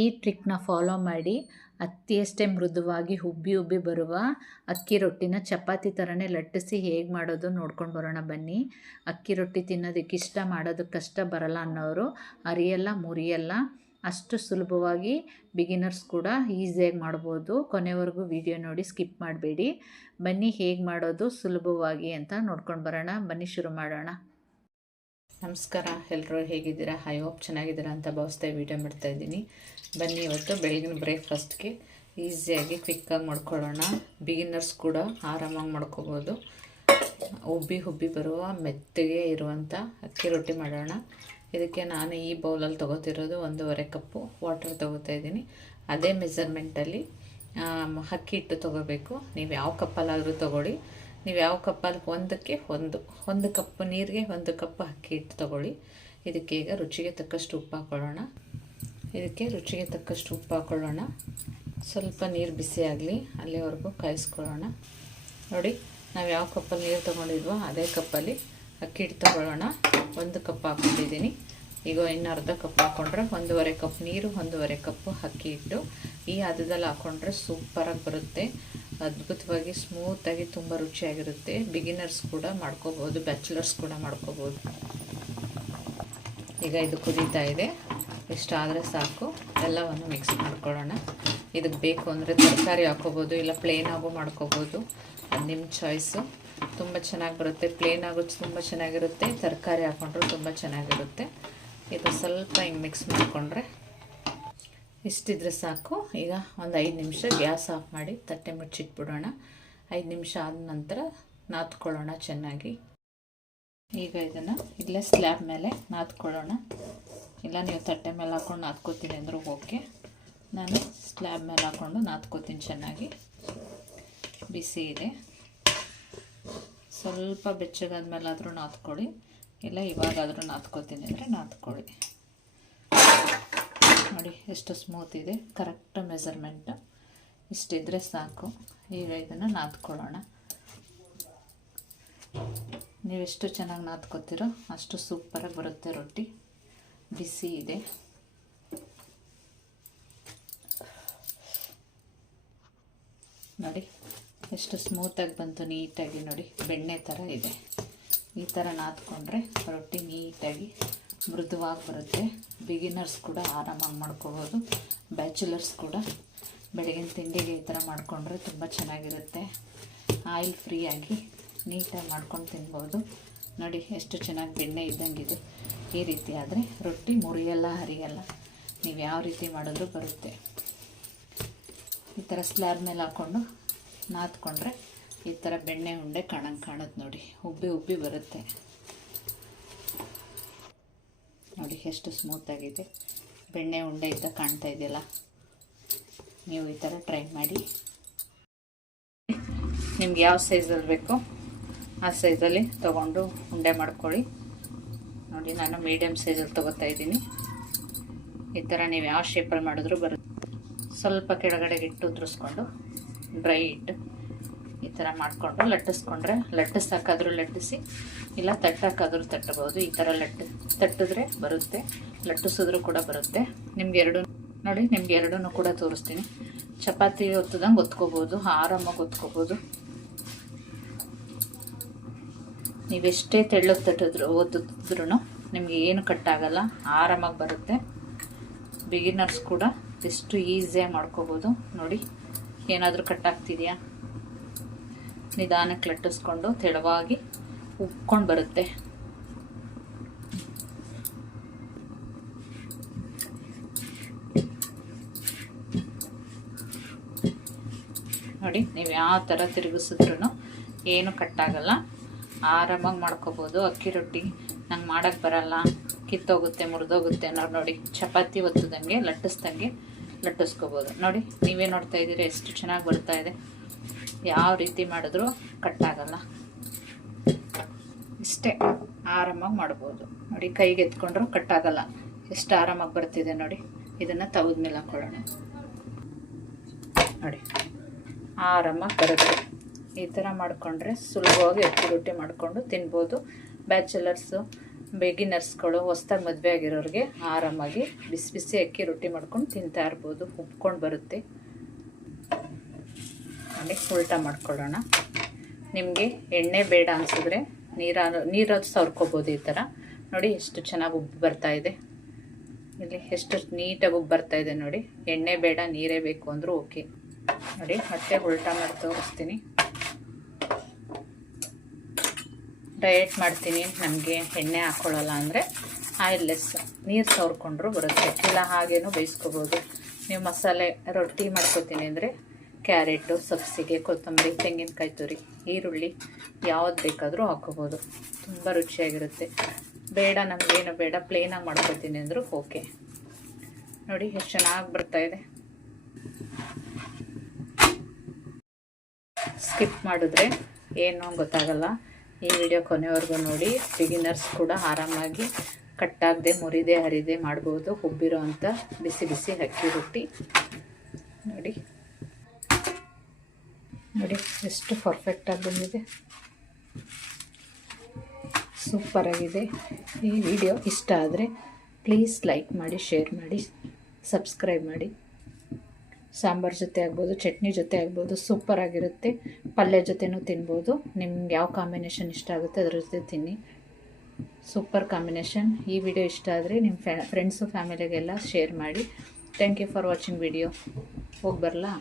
ಈ ಟ್ರಿಕ್ನ ಫಾಲೋ ಮಾಡಿ ಅತ್ತಿಯಷ್ಟೇ ಮೃದುವಾಗಿ ಉಬ್ಬಿ ಉಬ್ಬಿ ಬರುವ ಅಕ್ಕಿ ರೊಟ್ಟಿನ ಚಪಾತಿ ಥರನೇ ಲಟ್ಟಿಸಿ ಹೇಗೆ ಮಾಡೋದು ನೋಡ್ಕೊಂಡು ಬರೋಣ ಬನ್ನಿ. ಅಕ್ಕಿ ರೊಟ್ಟಿ ತಿನ್ನೋದಕ್ಕೆ ಇಷ್ಟ, ಮಾಡೋದಕ್ಕೆ ಕಷ್ಟ ಬರಲ್ಲ ಅನ್ನೋರು ಅರಿಯಲ್ಲ ಮುರಿಯಲ್ಲ, ಅಷ್ಟು ಸುಲಭವಾಗಿ ಬಿಗಿನರ್ಸ್ ಕೂಡ ಈಸಿಯಾಗಿ ಮಾಡ್ಬೋದು. ಕೊನೆವರೆಗೂ ವಿಡಿಯೋ ನೋಡಿ, ಸ್ಕಿಪ್ ಮಾಡಬೇಡಿ. ಬನ್ನಿ ಹೇಗೆ ಮಾಡೋದು ಸುಲಭವಾಗಿ ಅಂತ ನೋಡ್ಕೊಂಡು ಬರೋಣ. ಬನ್ನಿ ಶುರು ಮಾಡೋಣ. ನಮಸ್ಕಾರ, ಎಲ್ಲರೂ ಹೇಗಿದ್ದೀರಾ? ಐ ಹೋಪ್ ಚೆನ್ನಾಗಿದ್ದೀರಾ ಅಂತ ಭಾವಿಸ್ತಾ ವಿಡಿಯೋ ಮಾಡ್ತಾಯಿದ್ದೀನಿ. ಬನ್ನಿ ಇವತ್ತು ಬೆಳಗಿನ ಬ್ರೇಕ್ಫಾಸ್ಟ್ಗೆ ಈಸಿಯಾಗಿ ಕ್ವಿಕ್ಕಾಗಿ ಮಾಡ್ಕೊಳ್ಳೋಣ. ಬಿಗಿನರ್ಸ್ ಕೂಡ ಆರಾಮಾಗಿ ಮಾಡ್ಕೋಬೋದು. ಉಬ್ಬಿ ಬರುವ ಮೆತ್ತಗೆ ಇರುವಂಥ ಅಕ್ಕಿ ರೊಟ್ಟಿ ಮಾಡೋಣ. ಇದಕ್ಕೆ ನಾನು ಈ ಬೌಲಲ್ಲಿ ತೊಗೋತಿರೋದು 1.5 ಕಪ್ಪು ವಾಟರ್ ತೊಗೋತಾಯಿದ್ದೀನಿ. ಅದೇ ಮೆಜರ್ಮೆಂಟಲ್ಲಿ ಅಕ್ಕಿ ಹಿಟ್ಟು ತೊಗೋಬೇಕು. ನೀವು ಯಾವ ಕಪ್ಪಲ್ಲಾದರೂ ತೊಗೊಳ್ಳಿ. ನೀವು ಯಾವ ಕಪ್ಪಲ್ಲಿ ಒಂದಕ್ಕೆ ಒಂದು ಕಪ್ ನೀರಿಗೆ 1 ಕಪ್ ಅಕ್ಕಿ ಹಿಟ್ಟು ತೊಗೊಳ್ಳಿ. ಇದಕ್ಕೆ ಈಗ ರುಚಿಗೆ ತಕ್ಕಷ್ಟು ಉಪ್ಪು ಹಾಕ್ಕೊಳ್ಳೋಣ. ಸ್ವಲ್ಪ ನೀರು ಬಿಸಿ ಆಗಲಿ, ಅಲ್ಲಿವರೆಗೂ ಕಾಯಿಸ್ಕೊಳ್ಳೋಣ. ನೋಡಿ, ನಾವು ಯಾವ ಕಪ್ಪಲ್ಲಿ ನೀರು ತೊಗೊಂಡಿದ್ವೋ ಅದೇ ಕಪ್ಪಲ್ಲಿ ಅಕ್ಕಿ ಹಿಟ್ಟು ತೊಗೊಳ್ಳೋಣ. 1 ಕಪ್ ಹಾಕ್ಕೊಂಡಿದ್ದೀನಿ. ಈಗ ಇನ್ನು ಅರ್ಧ ಕಪ್ ಹಾಕ್ಕೊಂಡ್ರೆ 1.5 ಕಪ್ ನೀರು, 1.5 ಕಪ್ಪು ಅಕ್ಕಿ ಹಿಟ್ಟು. ಈ ಹದದಲ್ಲಿ ಹಾಕ್ಕೊಂಡ್ರೆ ಸೂಪರಾಗಿ ಬರುತ್ತೆ. ಅದ್ಭುತವಾಗಿ ಸ್ಮೂತಾಗಿ ತುಂಬ ರುಚಿಯಾಗಿರುತ್ತೆ. ಬಿಗಿನರ್ಸ್ ಕೂಡ ಮಾಡ್ಕೋಬೋದು, ಬ್ಯಾಚುಲರ್ಸ್ ಕೂಡ ಮಾಡ್ಕೋಬೋದು. ಈಗ ಇದು ಕುದೀತಾ ಇದೆ. ಇಷ್ಟಾದರೆ ಸಾಕು. ಎಲ್ಲವನ್ನು ಮಿಕ್ಸ್ ಮಾಡ್ಕೊಳ್ಳೋಣ. ಇದಕ್ಕೆ ಬೇಕು ಅಂದರೆ ತರಕಾರಿ ಹಾಕ್ಕೋಬೋದು, ಇಲ್ಲ ಪ್ಲೇನಾಗೂ ಮಾಡ್ಕೋಬೋದು. ಅದು ನಿಮ್ಮ ಚಾಯ್ಸು. ತುಂಬ ಚೆನ್ನಾಗಿ ಬರುತ್ತೆ. ಪ್ಲೇನಾಗೂ ತುಂಬ ಚೆನ್ನಾಗಿರುತ್ತೆ, ತರಕಾರಿ ಹಾಕ್ಕೊಂಡ್ರೂ ತುಂಬ ಚೆನ್ನಾಗಿರುತ್ತೆ. ಇದು ಸ್ವಲ್ಪ ಹಿಂಗೆ ಮಿಕ್ಸ್ ಮಾಡಿಕೊಂಡ್ರೆ ಇಷ್ಟಿದ್ರೆ ಸಾಕು. ಈಗ ಒಂದು 5 ನಿಮಿಷ ಗ್ಯಾಸ್ ಆಫ್ ಮಾಡಿ ತಟ್ಟೆ ಮುಚ್ಚಿಟ್ಬಿಡೋಣ. 5 ನಿಮಿಷ ಆದ ನಂತರ ನಾದ್ಕೊಳ್ಳೋಣ ಚೆನ್ನಾಗಿ. ಈಗ ಇದನ್ನು ಇಲ್ಲೇ ಸ್ಲ್ಯಾಬ್ ಮೇಲೆ ನಾದ್ಕೊಳ್ಳೋಣ. ಇಲ್ಲ ನೀವು ತಟ್ಟೆ ಮೇಲೆ ಹಾಕ್ಕೊಂಡು ನಾದ್ಕೋತೀನಿ ಅಂದರೂ ಓಕೆ. ನಾನು ಸ್ಲ್ಯಾಬ್ ಮೇಲೆ ಹಾಕ್ಕೊಂಡು ನಾದ್ಕೋತೀನಿ ಚೆನ್ನಾಗಿ. ಬಿಸಿ ಇದೆ. ಸ್ವಲ್ಪ ಬೆಚ್ಚಗಾದ್ಮೇಲಾದರೂ ನಾದ್ಕೊಳ್ಳಿ, ಇಲ್ಲ ಇವಾಗಾದರೂ ನಾದ್ಕೋತೀನಿ ಅಂದರೆ ನಾದ್ಕೊಳ್ಳಿ. ನೋಡಿ ಎಷ್ಟು ಸ್ಮೂತ್ ಇದೆ. ಕರೆಕ್ಟ್ ಮೆಜರ್ಮೆಂಟ್ ಇಷ್ಟಿದ್ರೆ ಸಾಕು. ಈಗ ಇದನ್ನು ನಾದ್ಕೊಳ್ಳೋಣ. ನೀವೆಷ್ಟು ಚೆನ್ನಾಗಿ ನಾದ್ಕೋತೀರೋ ಅಷ್ಟು ಸೂಪರಾಗಿ ಬರುತ್ತೆ ರೊಟ್ಟಿ. ಬಿಸಿ ಇದೆ. ನೋಡಿ ಎಷ್ಟು ಸ್ಮೂತಾಗಿ ಬಂತು, ನೀಟಾಗಿ. ನೋಡಿ ಬೆಣ್ಣೆ ಥರ ಇದೆ. ಈ ಥರ ನಾದ್ಕೊಂಡ್ರೆ ರೊಟ್ಟಿ ನೀಟಾಗಿ ಮೃದುವಾಗಿ ಬರುತ್ತೆ. ಬಿಗಿನರ್ಸ್ ಕೂಡ ಆರಾಮಾಗಿ ಮಾಡ್ಕೋಬೋದು. ಬ್ಯಾಚುಲರ್ಸ್ ಕೂಡ ಬೆಳಗಿನ ತಿಂಡಿಗೆ ಈ ಥರ ಮಾಡಿಕೊಂಡ್ರೆ ತುಂಬ ಚೆನ್ನಾಗಿರುತ್ತೆ. ಆಯಿಲ್ ಫ್ರೀಯಾಗಿ ನೀಟಾಗಿ ಮಾಡ್ಕೊಂಡು ತಿನ್ಬೋದು. ನೋಡಿ ಎಷ್ಟು ಚೆನ್ನಾಗಿ ಬೆಣ್ಣೆ ಇದ್ದಂಗಿದೆ. ಈ ರೀತಿ ಆದರೆ ರೊಟ್ಟಿ ಮುರಿಯಲ್ಲ, ಹರಿಯಲ್ಲ. ನೀವು ಯಾವ ರೀತಿ ಮಾಡಿದ್ರೂ ಬರುತ್ತೆ. ಈ ಥರ ಸ್ಲ್ಯಾಬ್ ಮೇಲೆ ಹಾಕ್ಕೊಂಡು ನಾದ್ಕೊಂಡ್ರೆ ಈ ಥರ ಬೆಣ್ಣೆ ಉಂಡೆ ಕಾಣುತ್ತೆ. ನೋಡಿ ಉಬ್ಬಿ ಬರುತ್ತೆ. ನೋಡಿ ಎಷ್ಟು ಸ್ಮೂತಾಗಿದೆ. ಬೆಣ್ಣೆ ಉಂಡೆ ಇದ್ದ ಕಾಣ್ತಾ ಇದೆಯಲ್ಲ. ನೀವು ಈ ಥರ ಟ್ರೈ ಮಾಡಿ. ನಿಮ್ಗೆ ಯಾವ ಸೈಜಲ್ಲಿ ಬೇಕೋ ಆ ಸೈಜಲ್ಲಿ ತೊಗೊಂಡು ಉಂಡೆ ಮಾಡ್ಕೊಳ್ಳಿ. ನೋಡಿ ನಾನು ಮೀಡಿಯಮ್ ಸೈಜಲ್ಲಿ ತೊಗೋತಾ ಇದ್ದೀನಿ. ಈ ಥರ ನೀವು ಯಾವ ಶೇಪಲ್ಲಿ ಮಾಡಿದ್ರೂ ಬರುತ್ತೆ. ಸ್ವಲ್ಪ ಕೆಳಗಡೆಗೆ ಇಟ್ಟು ಉದುರಿಸ್ಕೊಂಡು ಡ್ರೈ ಇಟ್ಟು ಈ ಥರ ಮಾಡಿಕೊಂಡು ಲಟ್ಟಿಸ್ಕೊಂಡ್ರೆ, ಲಟ್ಟಿಸಾಕಾದರೂ ಲಟ್ಟಿಸಿ, ಇಲ್ಲ ತಟ್ಟಾಕಾದರೂ ತಟ್ಟಬೋದು. ಈ ಥರ ತಟ್ಟಿದ್ರೆ ಬರುತ್ತೆ, ಲಟ್ಟಿಸಿದ್ರೂ ಕೂಡ ಬರುತ್ತೆ. ನಿಮ್ಗೆ ಎರಡೂ ಕೂಡ ತೋರಿಸ್ತೀನಿ. ಚಪಾತಿ ಒತ್ತದಂಗೆ ಒತ್ಕೋಬೋದು, ಆರಾಮಾಗಿ ಒತ್ಕೋಬೋದು. ನೀವೆಷ್ಟೇ ತೆಳ್ಳಗೆ ಒತ್ತಿದ್ರೂ ನಿಮಗೆ ಏನು ಕಟ್ಟಾಗಲ್ಲ, ಆರಾಮಾಗಿ ಬರುತ್ತೆ. ಬಿಗಿನರ್ಸ್ ಕೂಡ ಎಷ್ಟು ಈಸಿಯಾಗಿ ಮಾಡ್ಕೋಬೋದು. ನೋಡಿ ಏನಾದರೂ ಕಟ್ಟಾಗ್ತಿದೆಯಾ, ನಿಧಾನಕ್ಕೆ ಲಟ್ಟಿಸ್ಕೊಂಡು ತೆಳುವಾಗಿ ಉಬ್ಕೊಂಡು ಬರುತ್ತೆ. ನೋಡಿ ನೀವು ಯಾವ ಥರ ತಿರುಗಿಸಿದ್ರೂ ಏನು ಕಟ್ಟಾಗಲ್ಲ, ಆರಾಮಾಗಿ ಮಾಡ್ಕೋಬೋದು. ಅಕ್ಕಿ ರೊಟ್ಟಿ ನಂಗೆ ಮಾಡೋಕ್ಕೆ ಬರಲ್ಲ, ಕಿತ್ತೋಗುತ್ತೆ, ಮುರಿದೋಗುತ್ತೆ ಅನ್ನೋರು ನೋಡಿ ಚಪಾತಿ ಒತ್ತದಂಗೆ ಲಟ್ಟಿಸ್ಕೋಬೋದು. ನೋಡಿ ನೀವೇ ನೋಡ್ತಾ ಇದ್ದೀರಿ ಎಷ್ಟು ಚೆನ್ನಾಗಿ ಬರ್ತಾ ಇದೆ. ಯಾವ ರೀತಿ ಮಾಡಿದ್ರೂ ಕಟ್ಟಾಗಲ್ಲ. ಇಷ್ಟೇ ಆರಾಮಾಗಿ ಮಾಡ್ಬೋದು. ನೋಡಿ ಕೈಗೆ ಎತ್ಕೊಂಡ್ರೂ ಕಟ್ಟಾಗಲ್ಲ, ಎಷ್ಟು ಆರಾಮಾಗಿ ಬರ್ತಿದೆ ನೋಡಿ. ಇದನ್ನು ತವದ ಮೇಲೆ ಹಾಕ್ಕೊಳ್ಳೋಣ. ನೋಡಿ ಆರಾಮಾಗಿ ಬರುತ್ತೆ. ಈ ಥರ ಮಾಡಿಕೊಂಡ್ರೆ ಸುಲಭವಾಗಿ ಅಕ್ಕಿ ರೊಟ್ಟಿ ಮಾಡಿಕೊಂಡು ತಿನ್ಬೋದು. ಬ್ಯಾಚುಲರ್ಸು ಬೇಗಿನರ್ಸ್ಗಳು ಹೊಸ್ದಾಗಿ ಮದುವೆ ಆಗಿರೋರಿಗೆ ಆರಾಮಾಗಿ ಬಿಸಿ ಬಿಸಿ ಅಕ್ಕಿ ರೊಟ್ಟಿ ಮಾಡ್ಕೊಂಡು ತಿಂತಾ ಇರ್ಬೋದು. ಉಬ್ಕೊಂಡು ಬರುತ್ತೆ. ನೋಡಿ ಉಲ್ಟಾ ಮಾಡ್ಕೊಳ್ಳೋಣ. ನಿಮಗೆ ಎಣ್ಣೆ ಬೇಡ ಅನಿಸಿದ್ರೆ ನೀರಾದ್ರು ಸವರ್ಕೋಬೋದು. ಈ ಥರ ನೋಡಿ ಎಷ್ಟು ಚೆನ್ನಾಗಿ ಉಬ್ಬು ಬರ್ತಾಯಿದೆ. ಇಲ್ಲಿ ಎಷ್ಟು ನೀಟಾಗಿ ಉಬ್ಬು ಬರ್ತಾಯಿದೆ ನೋಡಿ. ಎಣ್ಣೆ ಬೇಡ ನೀರೇ ಬೇಕು ಅಂದರೂ ಓಕೆ. ನೋಡಿ ಮತ್ತೆ ಉಲ್ಟಾ ಮಾಡಿ ತೋರಿಸ್ತೀನಿ. ಡಯಟ್ ಮಾಡ್ತೀನಿ, ನಮಗೆ ಎಣ್ಣೆ ಹಾಕ್ಕೊಳ್ಳಲ್ಲ ಅಂದರೆ ಆಯಿಲ್ಲೆಸ್ ನೀರು ಸವರ್ಕೊಂಡ್ರೂ ಬರುತ್ತೆ. ಇಲ್ಲ ಹಾಗೇನೂ ಬೇಯಿಸ್ಕೋಬೋದು. ನೀವು ಮಸಾಲೆ ರೊಟ್ಟಿ ಮಾಡ್ಕೋತೀನಿ ಅಂದರೆ ಕ್ಯಾರೆಟು, ಸಬ್ಸಿಗೆ, ಕೊತ್ತಂಬರಿ, ತೆಂಗಿನಕಾಯಿ ತುರಿ, ಈರುಳ್ಳಿ ಯಾವ್ದು ಬೇಕಾದರೂ ಹಾಕ್ಕೋಬೋದು. ತುಂಬ ರುಚಿಯಾಗಿರುತ್ತೆ. ಬೇಡ ನಮಗೇನು ಬೇಡ ಪ್ಲೇನಾಗಿ ಮಾಡ್ಕೋತೀನಿ ಅಂದರೂ ಓಕೆ. ನೋಡಿ ಎಷ್ಟು ಚೆನ್ನಾಗಿ ಬರ್ತಾಯಿದೆ. ಸ್ಕಿಪ್ ಮಾಡಿದ್ರೆ ಏನೂ ಗೊತ್ತಾಗಲ್ಲ. ಈ ವಿಡಿಯೋ ಕೊನೆವರೆಗೂ ನೋಡಿ. ಬಿಗಿನರ್ಸ್ ಕೂಡ ಆರಾಮಾಗಿ ಕಟ್ಟಾಗದೆ ಮುರಿದೆ ಹರಿದೆ ಮಾಡ್ಬೋದು. ಉಬ್ಬಿರೋ ಅಂಥ ಬಿಸಿ ಬಿಸಿ ಅಕ್ಕಿ ರೊಟ್ಟಿ ನೋಡಿ. ನೋಡಿ ಎಷ್ಟು ಪರ್ಫೆಕ್ಟಾಗಿ ಬಂದಿದೆ. ಸೂಪರಾಗಿದೆ. ಈ ವಿಡಿಯೋ ಇಷ್ಟ ಆದರೆ ಪ್ಲೀಸ್ ಲೈಕ್ ಮಾಡಿ, ಶೇರ್ ಮಾಡಿ, ಸಬ್ಸ್ಕ್ರೈಬ್ ಮಾಡಿ. ಸಾಂಬಾರು ಜೊತೆ ಆಗ್ಬೋದು, ಚಟ್ನಿ ಜೊತೆ ಆಗ್ಬೋದು, ಸೂಪರಾಗಿರುತ್ತೆ. ಪಲ್ಯ ಜೊತೆನೂ ತಿನ್ಬೋದು. ನಿಮ್ಗೆ ಯಾವ ಕಾಂಬಿನೇಷನ್ ಇಷ್ಟ ಆಗುತ್ತೆ ಅದ್ರ ಜೊತೆ ತಿನ್ನಿ. Super combination. ಈ ವಿಡಿಯೋ ಇಷ್ಟ ಆದರೆ ನಿಮ್ಮ ಫ್ರೆಂಡ್ಸು ಫ್ಯಾಮಿಲಿಗೆಲ್ಲ ಶೇರ್ ಮಾಡಿ. Thank you for watching video. ಹೋಗಿ ಬರಲಾ?